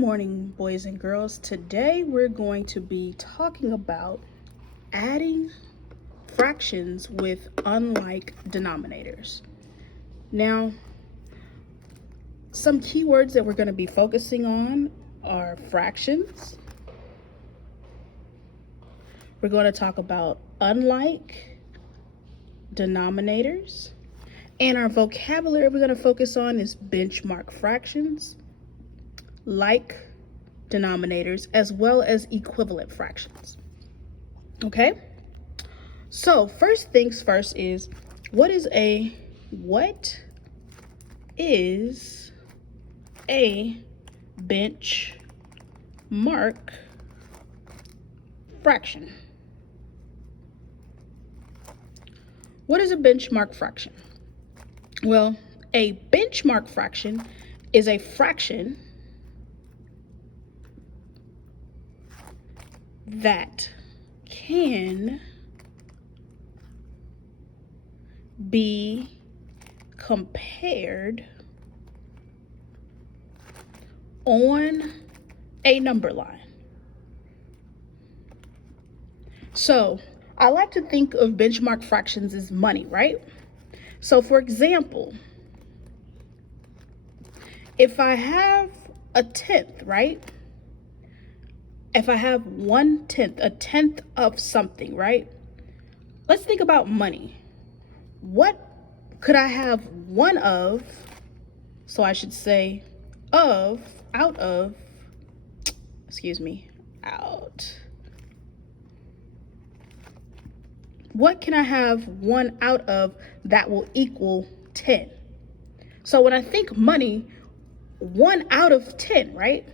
morning, boys and girls. Today we're going to be talking about adding fractions with unlike denominators. Now, some keywords that we're going to be focusing on are fractions. We're going to talk about unlike denominators. And our vocabulary we're going to focus on is benchmark fractions, like denominators, as well as equivalent fractions. Okay? So first things first is, what is a benchmark fraction? What is a benchmark fraction? Well, a benchmark fraction is a fraction that can be compared on a number line. So I like to think of benchmark fractions as money, right? So for example, if I have a tenth, right? If I have 1/10, a tenth of something, right? Let's think about money. What could I have one of? So I should say out. What can I have one out of that will equal 10? So when I think money, 1 out of 10, right?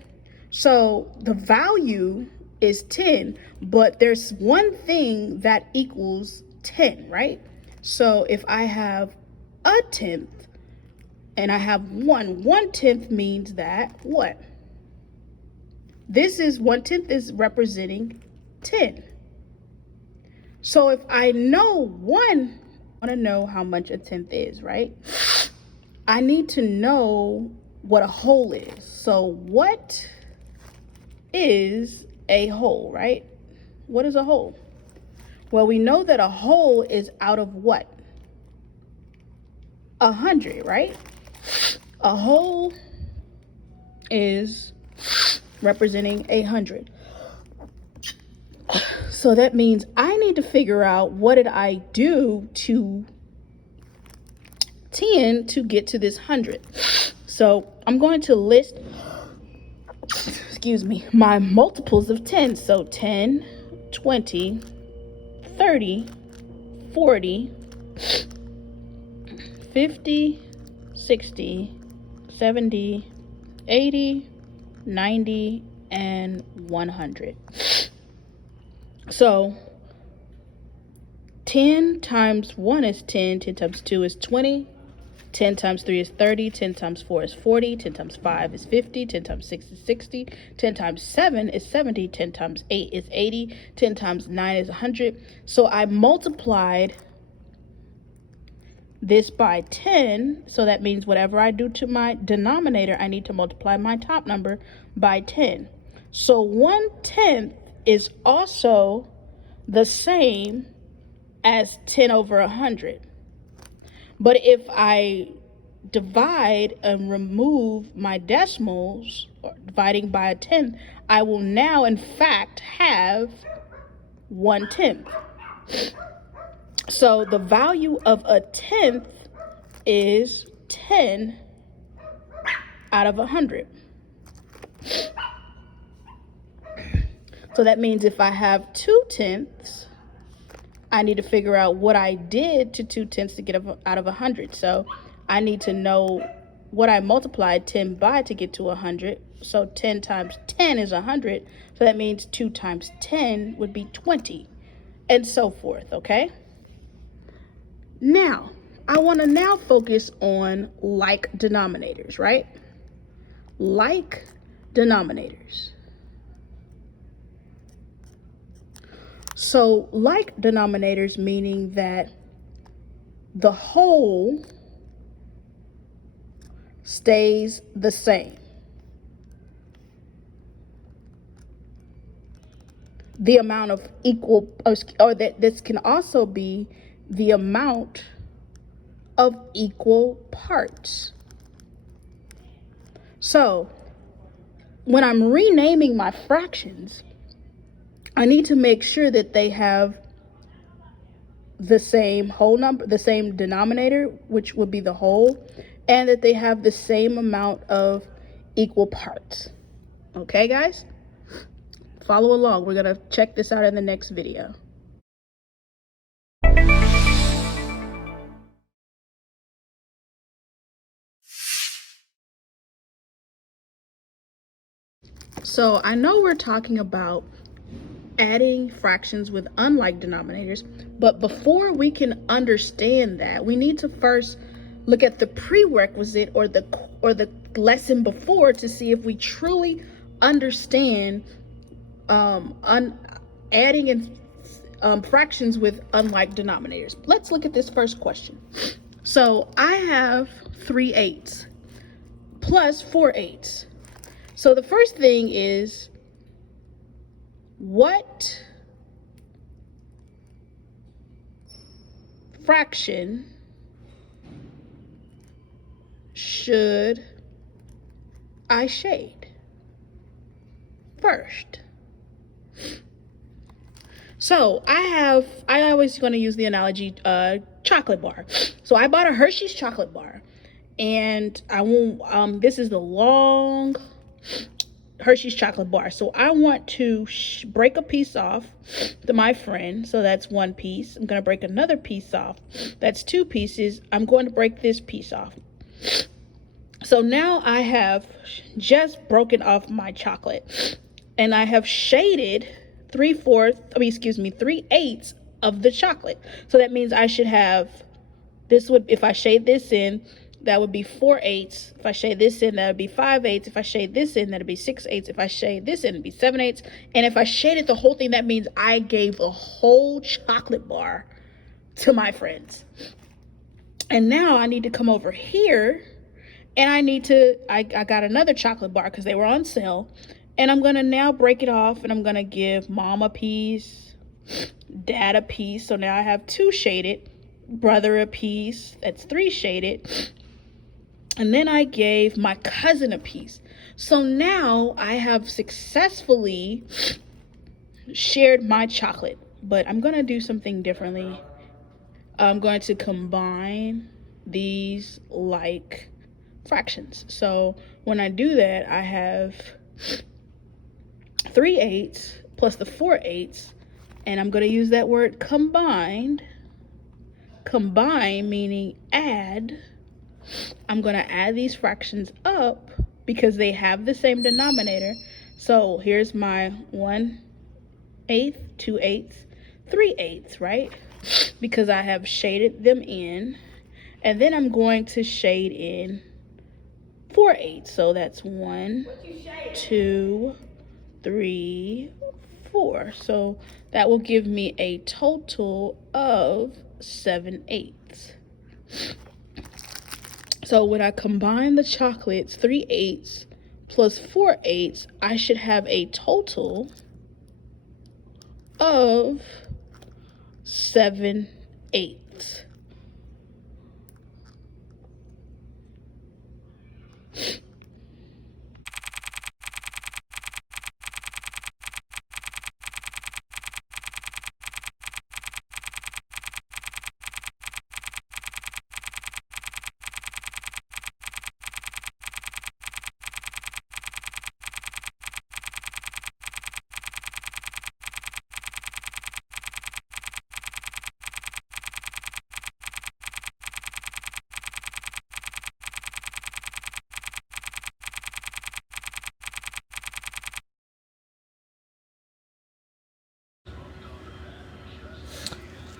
So the value is 10, but there's one thing that equals 10, right? So if I have a tenth and I have 1/10 means that what? This is 1/10 is representing 10. So if I know I want to know how much a tenth is, right? I need to know what a whole is. So what is a whole, right? What is a whole? Well, we know that a whole is out of what? 100, right? A whole is representing 100. So that means I need to figure out what did I do to 10 to get to this 100. So I'm going to list, my multiples of 10. So 10, 20, 30, 40, 50, 60, 70, 80, 90, and 100. So 10 times 1 is 10, 10 times 2 is 20, 10 times 3 is 30, 10 times 4 is 40, 10 times 5 is 50, 10 times 6 is 60, 10 times 7 is 70, 10 times 8 is 80, 10 times 9 is 100. So I multiplied this by 10, so that means whatever I do to my denominator, I need to multiply my top number by 10. So 1/10 is also the same as 10 over 100. But if I divide and remove my decimals, or dividing by a tenth, I will now in fact have 1/10. So the value of a tenth is 10 out of 100. So that means if I have 2/10, I need to figure out what I did to 2/10 to get out of 100. So I need to know what I multiplied 10 by to get to 100. So 10 times 10 is 100. So that means 2 times 10 would be 20, and so forth, okay? Now, I want to now focus on like denominators, right? Like denominators. So like denominators meaning that the whole stays the same. the amount of equal, or that this can also be the amount of equal parts. So when I'm renaming my fractions, I need to make sure that they have the same whole number, the same denominator, which would be the whole, and that they have the same amount of equal parts. Okay, guys? Follow along. We're going to check this out in the next video. So I know we're talking about adding fractions with unlike denominators, but before we can understand that, we need to first look at the prerequisite or the lesson before to see if we truly understand adding in fractions with unlike denominators. Let's look at this first question. So I have 3/8 plus 4/8. So the first thing is, what fraction should I shade first? So I always going to use the analogy chocolate bar. So I bought a Hershey's chocolate bar, and I won't this is the long Hershey's chocolate bar. So I want to break a piece off to my friend. So that's one piece. I'm going to break another piece off. That's two pieces. I'm going to break this piece off. So now I have just broken off my chocolate, and I have shaded 3/8 of the chocolate. So that means I should have, this would, if I shade this in, that would be 4/8. If I shade this in, that would be 5/8. If I shade this in, that would be 6/8. If I shade this in, it'd be 7/8. And if I shaded the whole thing, that means I gave a whole chocolate bar to my friends. And now I need to come over here, and I got another chocolate bar because they were on sale. And I'm going to now break it off, and I'm going to give mom a piece, dad a piece. So now I have 2 shaded, brother a piece, that's 3 shaded. And then I gave my cousin a piece. So now I have successfully shared my chocolate, but I'm going to do something differently. I'm going to combine these like fractions. So when I do that, I have 3/8 plus the 4/8, and I'm going to use that word combined. Combine meaning add. I'm going to add these fractions up because they have the same denominator. So here's my 1/8, 2/8, 3/8, right? Because I have shaded them in. And then I'm going to shade in 4/8. So that's 1, 2, 3, 4. So that will give me a total of 7/8. So when I combine the chocolates, 3/8 plus 4/8, I should have a total of 7/8.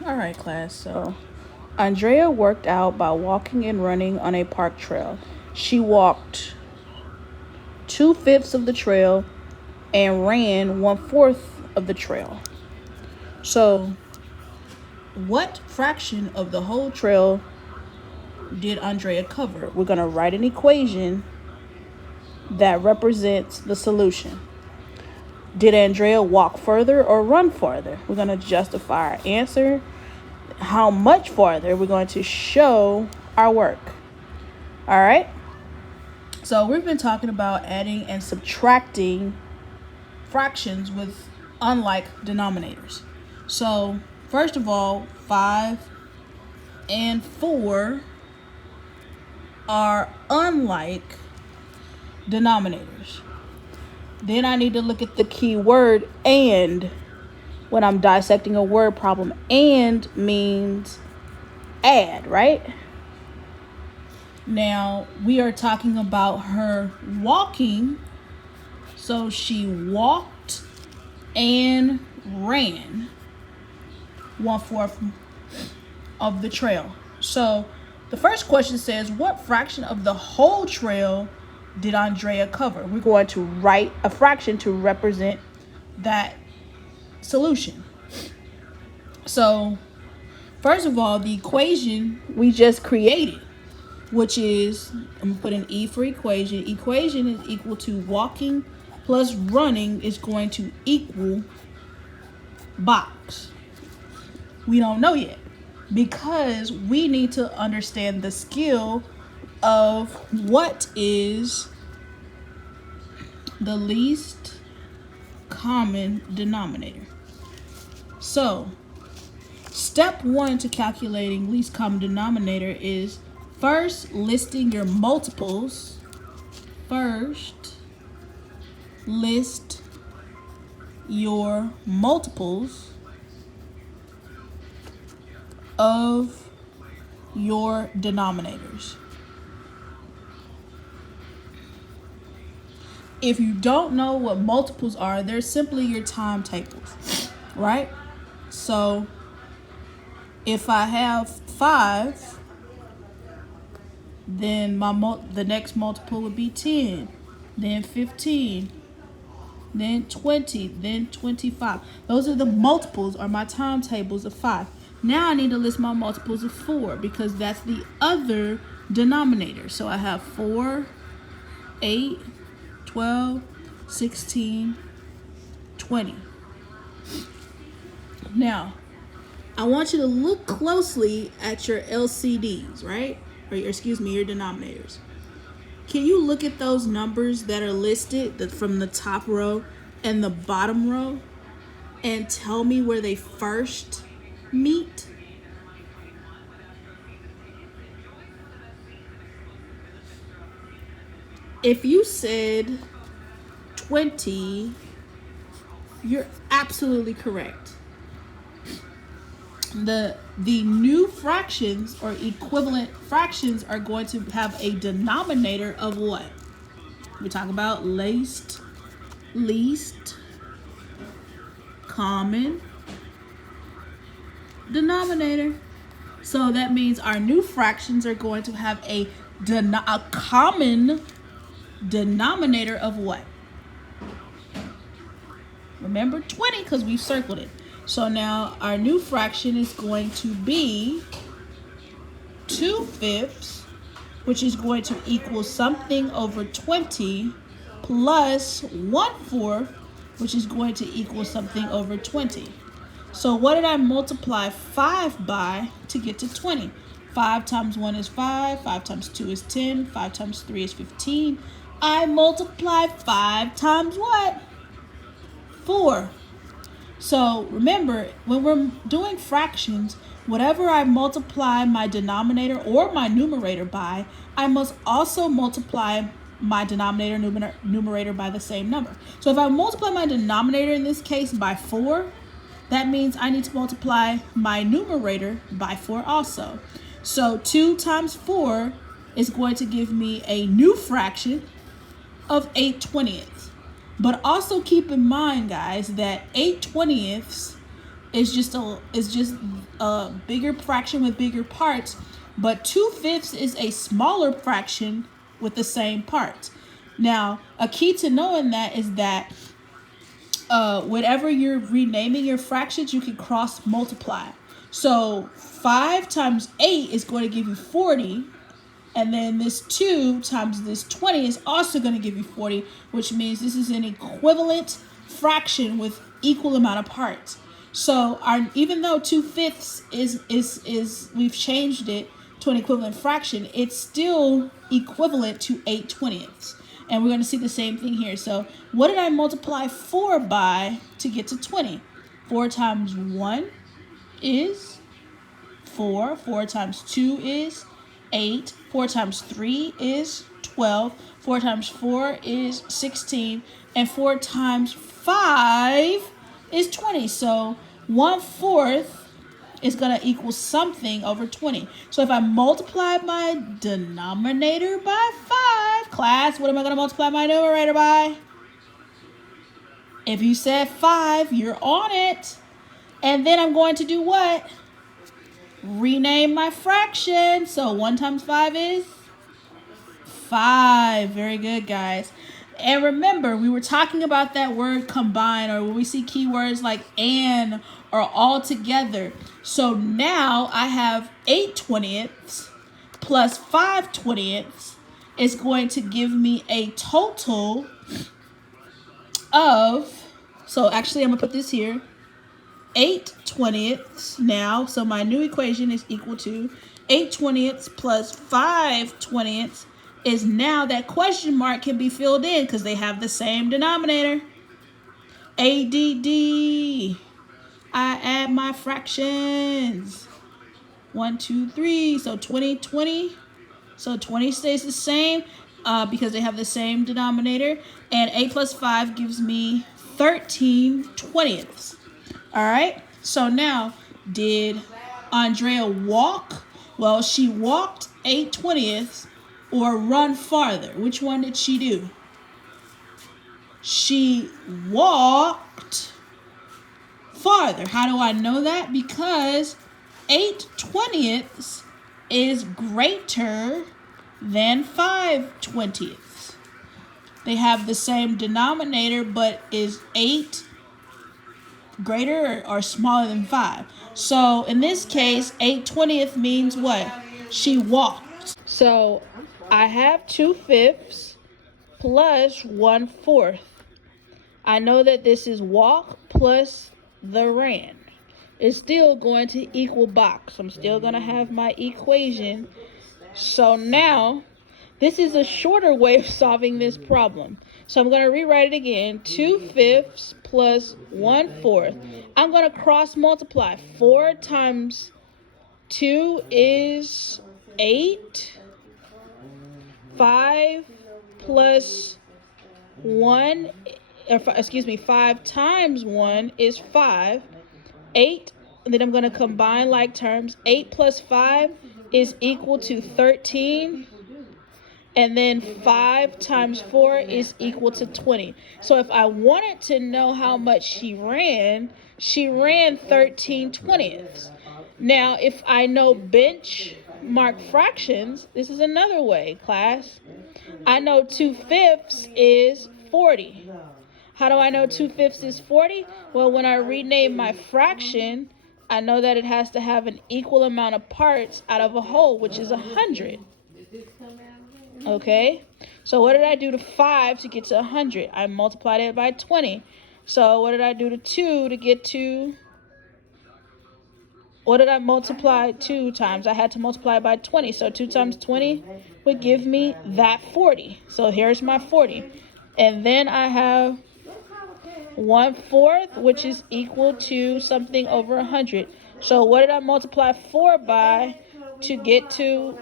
All right, class. So Andrea worked out by walking and running on a park trail. She walked 2/5 of the trail and ran 1/4 of the trail. So what fraction of the whole trail did Andrea cover? We're going to write an equation that represents the solution. Did Andrea walk further or run farther? We're going to justify our answer. How much farther? We're going to show our work. All right. So we've been talking about adding and subtracting fractions with unlike denominators. So first of all, 5 and 4 are unlike denominators. Then I need to look at the key word and when I'm dissecting a word problem. And means add, right? Now we are talking about her walking. So she walked and ran 1/4 of the trail. So the first question says, what fraction of the whole trail did Andrea cover? We're going to write a fraction to represent that solution. So first of all, the equation we just created, which is, I'm going to put an E for equation. Equation is equal to walking plus running is going to equal box. We don't know yet because we need to understand the skill of what is the least common denominator. So step 1 to calculating least common denominator is first listing your multiples. First, list your multiples of your denominators. If you don't know what multiples are, they're simply your timetables, right? So if I have 5, then the next multiple would be 10, then 15, then 20, then 25. Those are the multiples or my timetables of 5. Now I need to list my multiples of 4 because that's the other denominator. So I have 4, 8, 12, 16, 20. Now, I want you to look closely at your LCDs, right? Or your denominators. Can you look at those numbers that are listed from the top row and the bottom row and tell me where they first meet? If you said 20, you're absolutely correct. The new fractions or equivalent fractions are going to have a denominator of what? We talk about least common denominator. So that means our new fractions are going to have a common denominator of what? Remember 20 because we've circled it. So now our new fraction is going to be 2/5, which is going to equal something over 20 plus 1/4, which is going to equal something over 20. So what did I multiply 5 by to get to 20? 5 times 1 is 5, 5 times 2 is 10, 5 times 3 is 15. I multiply 5 times what? 4. So remember, when we're doing fractions, whatever I multiply my denominator or my numerator by, I must also multiply my denominator and numerator by the same number. So if I multiply my denominator in this case by 4, that means I need to multiply my numerator by 4 also. So 2 times 4 is going to give me a new fraction of 8/20. But also keep in mind, guys, that 8/20 is just a bigger fraction with bigger parts, but 2/5 is a smaller fraction with the same parts. Now, a key to knowing that is that whenever you're renaming your fractions, you can cross multiply. So 5 times 8 is going to give you 40. And then this 2 times this 20 is also going to give you 40, which means this is an equivalent fraction with equal amount of parts. So even though 2/5 is we've changed it to an equivalent fraction, it's still equivalent to 8/20. And we're going to see the same thing here. So what did I multiply 4 by to get to 20? 4 times 1 is 4. 4 times 2 is 8. 4 times 3 is 12. 4 times 4 is 16. And 4 times 5 is 20. So 1/4 is going to equal something over 20. So if I multiply my denominator by 5, class, what am I going to multiply my numerator by? If you said 5, you're on it. And then I'm going to do what? Rename my fraction. So 1 times 5 is 5. Very good, guys. And remember, we were talking about that word combine, or when we see keywords like and or all together. So now I have 8/20 plus 5/20 is going to give me a total of, so actually I'm going to put this here, 8/20 now. So my new equation is equal to 8/20 plus 5/20 is now that question mark can be filled in because they have the same denominator. ADD. I add my fractions. 1, 2, 3. So 20, 20. So 20 stays the same because they have the same denominator. And 8 plus 5 gives me 13/20. All right. So now, did Andrea walk? Well, she walked 8/20 or run farther. Which one did she do? She walked farther. How do I know that? Because 8/20 is greater than 5/20. They have the same denominator, but is 8 greater or smaller than 5? So in this case, 8/20 means what? She walked. So I have 2/5 plus 1/4. I know that this is walk plus the ran. It's still going to equal box. I'm still going to have my equation. So now, this is a shorter way of solving this problem. So I'm going to rewrite it again. 2/5 plus 1/4. I'm going to cross multiply. 4 times 2 is 8. 5 plus 1, 5 times 1 is 5. 8, and then I'm going to combine like terms. 8 plus 5 is equal to 13. And then 5 times 4 is equal to 20. So if I wanted to know how much she ran 13/20. Now, if I know benchmark fractions, this is another way, class. I know 2/5 is 40. How do I know 2/5 is 40? Well, when I rename my fraction, I know that it has to have an equal amount of parts out of a whole, which is 100. Okay, so what did I do to 5 to get to 100? I multiplied it by 20. So what did I do to 2 to get to, what did I multiply 2 times? I had to multiply by 20. So 2 times 20 would give me that 40. So here's my 40. And then I have 1/4, which is equal to something over 100. So what did I multiply 4 by to get to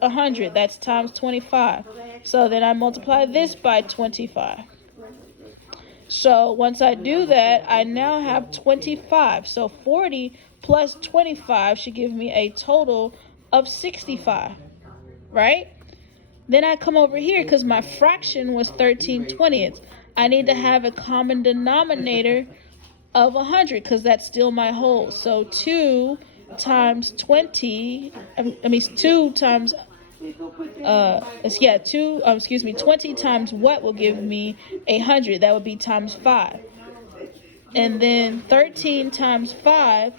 100? That's times 25. So then I multiply this by 25. So once I do that, I now have 25. So 40 plus 25 should give me a total of 65, right? Then I come over here because my fraction was 13/20. I need to have a common denominator of 100 because that's still my whole. So 2 times 20, 2 times 20 times what will give me 100? That would be times 5. And then 13 times 5,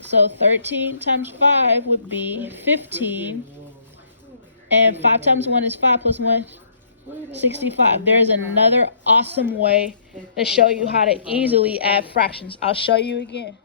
so 13 times 5 would be 15. And 5 times 1 is 5 plus 1. 65. There's another awesome way to show you how to easily add fractions. I'll show you again.